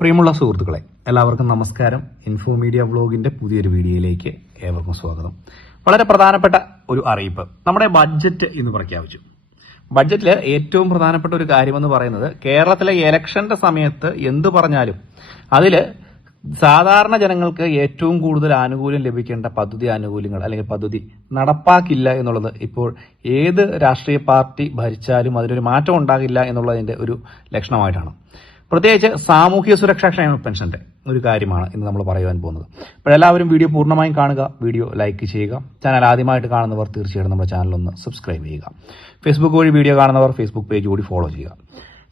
പ്രിയമുള്ള സുഹൃത്തുക്കളെ, എല്ലാവർക്കും നമസ്കാരം. ഇൻഫോ മീഡിയ വ്ലോഗിന്റെ പുതിയൊരു വീഡിയോയിലേക്ക് ഏവർക്കും സ്വാഗതം. വളരെ പ്രധാനപ്പെട്ട ഒരു അറിയിപ്പ്. നമ്മുടെ ബഡ്ജറ്റ് ഇന്ന് പ്രഖ്യാപിച്ചു. ബഡ്ജറ്റിൽ ഏറ്റവും പ്രധാനപ്പെട്ട ഒരു കാര്യമെന്ന് പറയുന്നത്, കേരളത്തിലെ ഇലക്ഷന്റെ സമയത്ത് എന്തു പറഞ്ഞാലും അതിൽ സാധാരണ ജനങ്ങൾക്ക് ഏറ്റവും കൂടുതൽ ആനുകൂല്യം ലഭിക്കേണ്ട ആനുകൂല്യങ്ങൾ അല്ലെങ്കിൽ പദ്ധതി നടപ്പാക്കില്ല എന്നുള്ളത് ഇപ്പോൾ ഏത് രാഷ്ട്രീയ പാർട്ടി ഭരിച്ചാലും അതിനൊരു മാറ്റം ഉണ്ടാകില്ല എന്നുള്ളതിന്റെ ഒരു ലക്ഷണമായിട്ടാണ്. പ്രത്യേകിച്ച് സാമൂഹ്യ സുരക്ഷാ ക്ഷേമ പെൻഷന്റെ ഒരു കാര്യമാണ് ഇന്ന് നമ്മൾ പറയുവാൻ പോകുന്നത്. അപ്പോൾ എല്ലാവരും വീഡിയോ പൂർണ്ണമായും കാണുക, വീഡിയോ ലൈക്ക് ചെയ്യുക. ചാനൽ ആദ്യമായിട്ട് കാണുന്നവർ തീർച്ചയായിട്ടും നമ്മുടെ ചാനൽ ഒന്ന് സബ്സ്ക്രൈബ് ചെയ്യുക. ഫേസ്ബുക്ക് വഴി വീഡിയോ കാണുന്നവർ ഫേസ്ബുക്ക് പേജ് കൂടി ഫോളോ ചെയ്യുക.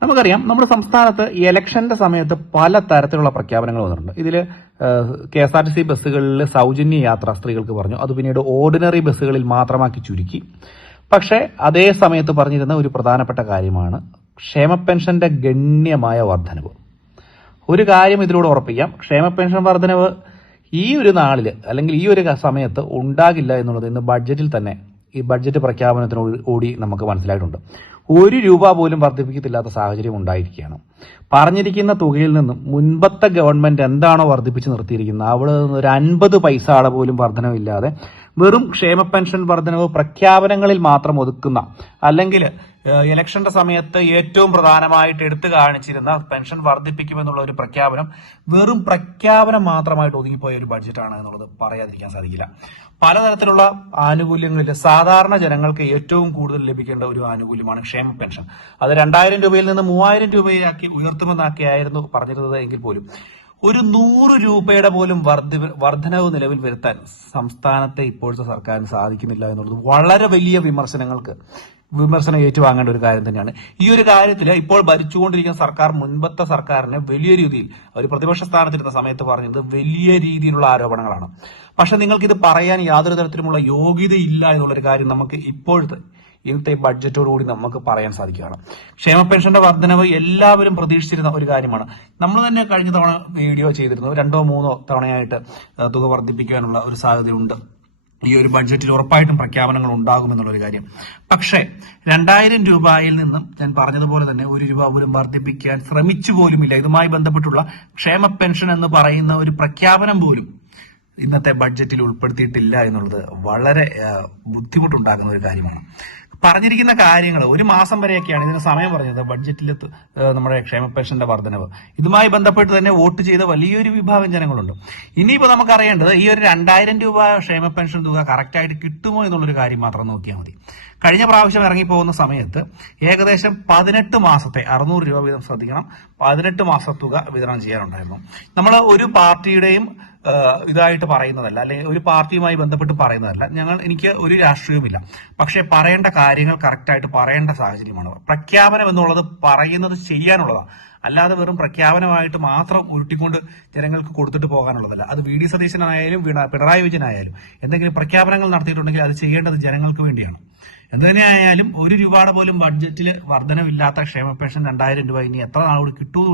നമുക്കറിയാം, നമ്മുടെ സംസ്ഥാനത്ത് ഈ ഇലക്ഷന്റെ സമയത്ത് പല തരത്തിലുള്ള പ്രഖ്യാപനങ്ങൾ വന്നിട്ടുണ്ട്. ഇതിൽ KSRTC ബസ്സുകളിൽ സൗജന്യ യാത്ര സ്ത്രീകൾക്ക് പറഞ്ഞു. അത് പിന്നീട് ഓർഡിനറി ബസ്സുകളിൽ മാത്രമാക്കി ചുരുക്കി. പക്ഷേ അതേ സമയത്ത് പറഞ്ഞിരുന്ന ഒരു പ്രധാനപ്പെട്ട കാര്യമാണ് ക്ഷേമ പെൻഷന്റെ ഗണ്യമായ വർധനവ്. ഒരു കാര്യം ഇതിലൂടെ ഉറപ്പിക്കാം, ക്ഷേമ പെൻഷൻ വർധനവ് ഈ ഒരു നാളിൽ അല്ലെങ്കിൽ ഈ ഒരു സമയത്ത് ഉണ്ടാകില്ല എന്നുള്ളത് ഇന്ന് ബഡ്ജറ്റിൽ തന്നെ, ഈ ബഡ്ജറ്റ് പ്രഖ്യാപനത്തിനോടുകൂടി നമുക്ക് മനസ്സിലായിട്ടുണ്ട്. 1 രൂപ പോലും വർദ്ധിപ്പിക്കത്തില്ലാത്ത സാഹചര്യം ഉണ്ടായിരിക്കുകയാണ്. പറഞ്ഞിരിക്കുന്ന തുകയിൽ നിന്നും മുൻപത്തെ ഗവൺമെന്റ് എന്താണോ വർദ്ധിപ്പിച്ച് നിർത്തിയിരിക്കുന്നത് അവിടെ നിന്ന് ഒരു 50 പൈസ പോലും വർധനവില്ലാതെ വെറും ക്ഷേമ പെൻഷൻ വർധനവ് പ്രഖ്യാപനങ്ങളിൽ മാത്രം ഒതുക്കുന്ന, അല്ലെങ്കിൽ ഇലക്ഷന്റെ സമയത്ത് ഏറ്റവും പ്രധാനമായിട്ട് എടുത്തു കാണിച്ചിരുന്ന പെൻഷൻ വർദ്ധിപ്പിക്കുമെന്നുള്ള ഒരു പ്രഖ്യാപനം വെറും പ്രഖ്യാപനം മാത്രമായിട്ട് ഒതുങ്ങിപ്പോയ ഒരു ബഡ്ജറ്റാണ് എന്നുള്ളത് പറയാതിരിക്കാൻ സാധിക്കില്ല. പലതരത്തിലുള്ള ആനുകൂല്യങ്ങളിൽ സാധാരണ ജനങ്ങൾക്ക് ഏറ്റവും കൂടുതൽ ലഭിക്കേണ്ട ഒരു ആനുകൂല്യമാണ് ക്ഷേമ പെൻഷൻ. അത് 2000 രൂപയിൽ നിന്ന് 3000 രൂപയാക്കി ഉയർത്തുമെന്നാക്കിയായിരുന്നു പറഞ്ഞിരുന്നത് എങ്കിൽ പോലും ഒരു 100 രൂപയുടെ പോലും വർധനവ് നിലവിൽ വരുത്താൻ സംസ്ഥാനത്തെ ഇപ്പോഴത്തെ സർക്കാരിന് സാധിക്കുന്നില്ല എന്നുള്ളത് വളരെ വലിയ വിമർശനം ഏറ്റുവാങ്ങേണ്ട ഒരു കാര്യം തന്നെയാണ്. ഈ ഒരു കാര്യത്തിൽ ഇപ്പോൾ ഭരിച്ചുകൊണ്ടിരിക്കുന്ന സർക്കാർ മുൻപത്തെ സർക്കാരിനെ വലിയ രീതിയിൽ, ഒരു പ്രതിപക്ഷ സ്ഥാനത്തിരുന്ന സമയത്ത് പറഞ്ഞത് വലിയ രീതിയിലുള്ള ആരോപണങ്ങളാണ്. പക്ഷെ നിങ്ങൾക്കിത് പറയാൻ യാതൊരു തരത്തിലുമുള്ള യോഗ്യതയില്ല എന്നുള്ളൊരു കാര്യം നമുക്ക് ഇന്നത്തെ ബഡ്ജറ്റോടുകൂടി നമുക്ക് പറയാൻ സാധിക്കുകയാണ്. ക്ഷേമ പെൻഷന്റെ വർധനവ് എല്ലാവരും പ്രതീക്ഷിച്ചിരുന്ന ഒരു കാര്യമാണ്. നമ്മൾ തന്നെ കഴിഞ്ഞ തവണ വീഡിയോ ചെയ്തിരുന്നു. 2-3 തവണയായിട്ട് തുക വർദ്ധിപ്പിക്കാനുള്ള ഒരു സാധ്യതയുണ്ട്. ഈ ഒരു ബഡ്ജറ്റിൽ ഉറപ്പായിട്ടും പ്രഖ്യാപനങ്ങൾ ഉണ്ടാകുമെന്നുള്ളൊരു കാര്യം. പക്ഷേ 2000 രൂപയിൽ നിന്നും ഞാൻ പറഞ്ഞതുപോലെ തന്നെ 1 രൂപ പോലും വർദ്ധിപ്പിക്കാൻ ശ്രമിച്ചു പോലുമില്ല. ഇതുമായി ബന്ധപ്പെട്ടുള്ള ക്ഷേമ പെൻഷൻ എന്ന് പറയുന്ന ഒരു പ്രഖ്യാപനം പോലും ഇന്നത്തെ ബഡ്ജറ്റിൽ ഉൾപ്പെടുത്തിയിട്ടില്ല എന്നുള്ളത് വളരെ ബുദ്ധിമുട്ടുണ്ടാകുന്ന ഒരു കാര്യമാണ്. പറഞ്ഞിരിക്കുന്ന കാര്യങ്ങൾ 1 മാസം വരെയൊക്കെയാണ് ഇതിന് സമയം പറഞ്ഞത് ബഡ്ജറ്റിൽ നമ്മുടെ ക്ഷേമ പെൻഷന്റെ വർധനവ്. ഇതുമായി ബന്ധപ്പെട്ട് തന്നെ വോട്ട് ചെയ്ത വലിയൊരു വിഭാഗം ജനങ്ങളുണ്ട്. ഇനിയിപ്പോ നമുക്കറിയേണ്ടത് ഈ ഒരു 2000 രൂപ ക്ഷേമ പെൻഷൻ തുക കറക്റ്റായിട്ട് കിട്ടുമോ എന്നുള്ളൊരു കാര്യം മാത്രം നോക്കിയാൽ മതി. കഴിഞ്ഞ പ്രാവശ്യം ഇറങ്ങിപ്പോകുന്ന സമയത്ത് ഏകദേശം 18 മാസത്തെ 600 രൂപ വീതം, ശ്രദ്ധിക്കണം, 18 മാസ തുക വിതരണം ചെയ്യാനുണ്ടായിരുന്നു. നമ്മൾ ഒരു പാർട്ടിയുടെയും ഇതായിട്ട് പറയുന്നതല്ല, അല്ലെങ്കിൽ ഒരു പാർട്ടിയുമായി ബന്ധപ്പെട്ട് പറയുന്നതല്ല. എനിക്ക് ഒരു രാഷ്ട്രീയവുമില്ല. പക്ഷെ പറയേണ്ട കാര്യങ്ങൾ കറക്റ്റായിട്ട് പറയേണ്ട സാഹചര്യമാണ്. പ്രഖ്യാപനം എന്നുള്ളത് പറയുന്നത് ചെയ്യാനുള്ളതാണ്, അല്ലാതെ വെറും പ്രഖ്യാപനമായിട്ട് മാത്രം ഉരുട്ടിക്കൊണ്ട് ജനങ്ങൾക്ക് കൊടുത്തിട്ട് പോകാനുള്ളതല്ല. അത് VD സതീശനായാലും പിണറായി വിജയനായാലും എന്തെങ്കിലും പ്രഖ്യാപനങ്ങൾ നടത്തിയിട്ടുണ്ടെങ്കിൽ അത് ചെയ്യേണ്ടത് ജനങ്ങൾക്ക് വേണ്ടിയാണ്. എന്തുതന്നെയായാലും 1 രൂപയുടെ പോലും ബഡ്ജറ്റിൽ വർധനവില്ലാത്ത ക്ഷേമ പെൻഷൻ 2000 രൂപ ഇനി എത്ര നാളോട് കിട്ടും